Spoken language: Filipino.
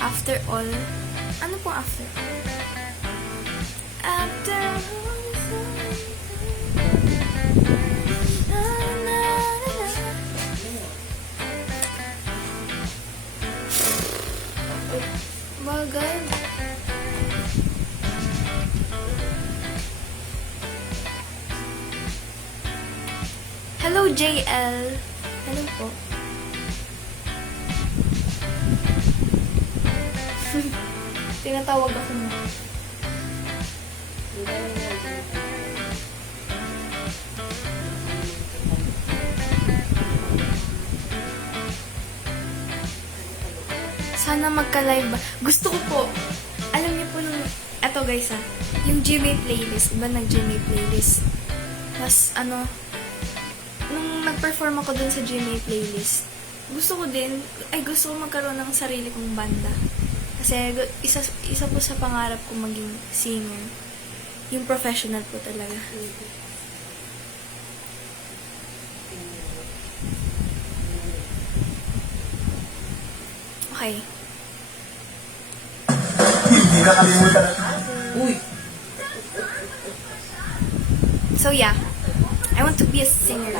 After all, ano po after all? After all, na, na, na, na. Bagay. Hello, JL. Hello po. Tinatawag ako mo. Sana magka-live ba? Gusto ko po. Alam niyo po nung... Eto guys yung GMA playlist. Diba nag-GMA playlist? Mas ano... Nung nag-perform ako dun sa GMA playlist, gusto ko din... gusto ko magkaroon ng sarili kong banda. Kasi isa po sa pangarap ko maging singer. Yung professional po talaga. Okay. Hindi nakalimutan na. Uy! So yeah, I want to be a singer.